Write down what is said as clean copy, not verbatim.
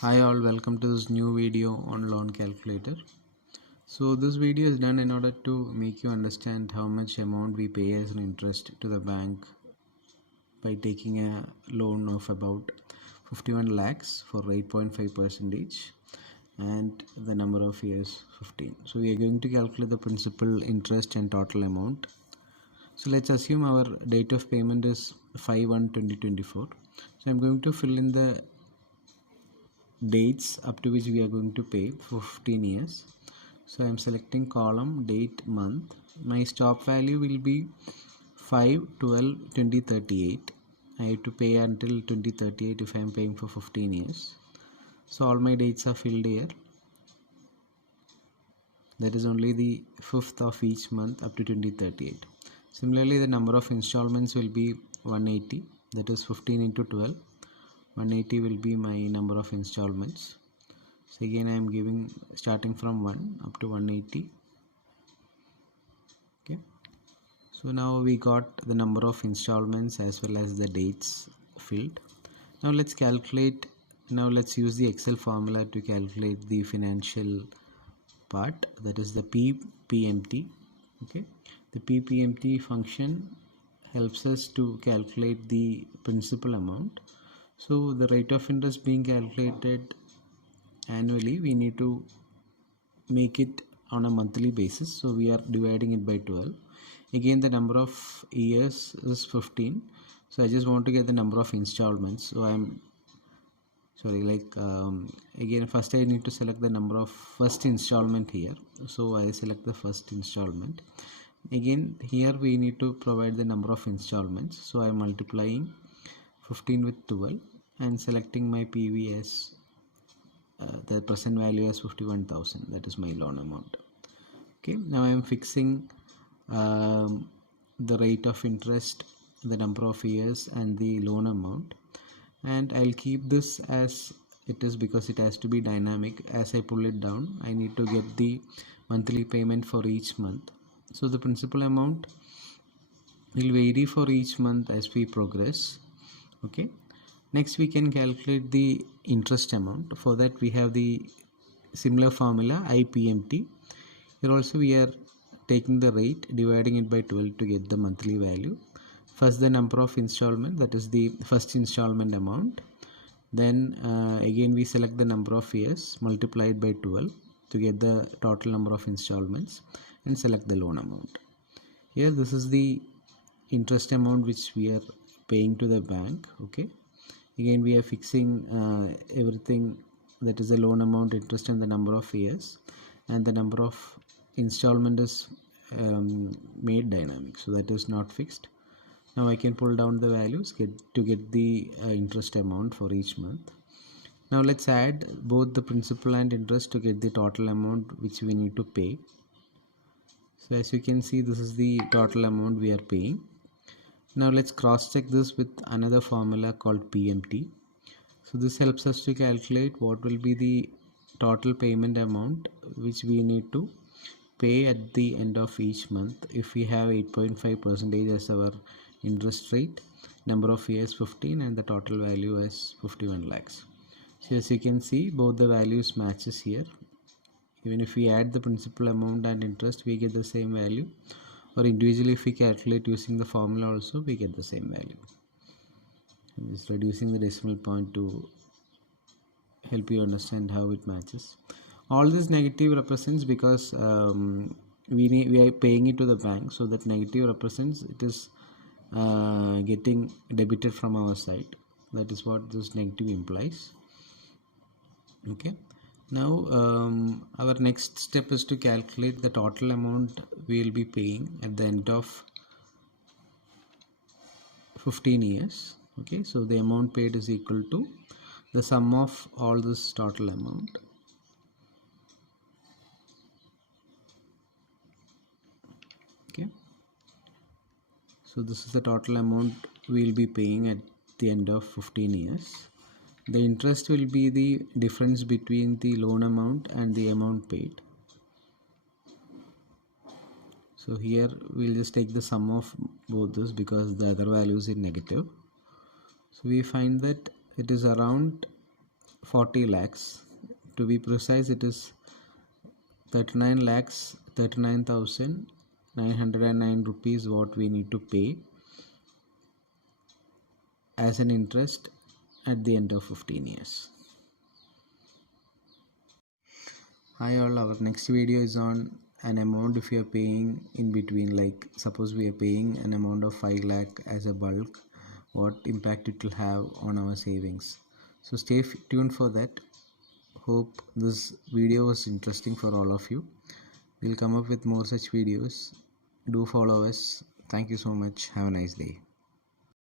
Hi all, welcome to this new video on loan calculator. So this video is done in order to make you understand how much amount we pay as an interest to the bank by taking a loan of about 51 lakhs for 8.5 percentage and the number of years 15. So we are going to calculate the principal, interest and total amount. So let's assume our date of payment is 5/1/2024. So I'm going to fill in the dates up to which we are going to pay for 15 years. So I'm selecting column date month. My stop value will be 5/12/2038. I have to pay until 2038 if I am paying for 15 years. So all my dates are filled here. That is only the 5th of each month up to 2038. Similarly, the number of installments will be 180. That is 15 into 12. 180 will be my number of installments. So again I am giving starting from 1 up to 180. Okay, so now we got the number of installments as well as the dates filled. Now let's use the Excel formula to calculate the financial part, that is the PPMT. Okay, the PPMT function helps us to calculate the principal amount. So the rate of interest being calculated annually, we need to make it on a monthly basis, so we are dividing it by 12. Again the number of years is 15, so I just want to get the number of installments. So again first I need to select the number of first installment here, so I select the first installment. Again here we need to provide the number of installments, so I am multiplying 15 with 12 and selecting my PV as the present value as 51,000. that is my loan amount. Okay, now I am fixing the rate of interest, the number of years and the loan amount, and I'll keep this as it is because it has to be dynamic. As I pull it down, I need to get the monthly payment for each month. So the principal amount will vary for each month as we progress. Okay, next we can calculate the interest amount. For that we have the similar formula IPMT. Here also we are taking the rate, dividing it by 12 to get the monthly value. First the number of installment, that is the first installment amount. Then again we select the number of years, multiply it by 12 to get the total number of installments and select the loan amount. Here this is the interest amount which we are paying to the bank. Okay, again we are fixing everything, that is the loan amount, interest and the number of years, and the number of installment is made dynamic, so that is not fixed. Now I can pull down the values to get the interest amount for each month. Now let's add both the principal and interest to get the total amount which we need to pay. So as you can see, this is the total amount we are paying. Now let's cross check this with another formula called PMT. So this helps us to calculate what will be the total payment amount which we need to pay at the end of each month if we have 8.5% as our interest rate, number of years 15 and the total value as 51 lakhs. So as you can see, both the values matches here. Even if we add the principal amount and interest, we get the same value, or individually if we calculate using the formula also, we get the same value. I'm just reducing the decimal point to help you understand how it matches. All this negative represents because we are paying it to the bank, so that negative represents it is getting debited from our side. That is what this negative implies. Okay, now our next step is to calculate the total amount we will be paying at the end of 15 years. Okay, so the amount paid is equal to the sum of all this total amount. Okay, so this is the total amount we will be paying at the end of 15 years. The interest will be the difference between the loan amount and the amount paid. So here we'll just take the sum of both this because the other value is in negative. So we find that it is around 40 lakhs. To be precise, it is 39 lakhs 39,909 rupees what we need to pay as an interest at the end of 15 years. Hi all, our next video is on an amount if we are paying in between, like suppose we are paying an amount of 5 lakh as a bulk, what impact it will have on our savings. So stay tuned for that. Hope this video was interesting for all of you. We'll come up with more such videos. Do follow us. Thank you so much. Have a nice day.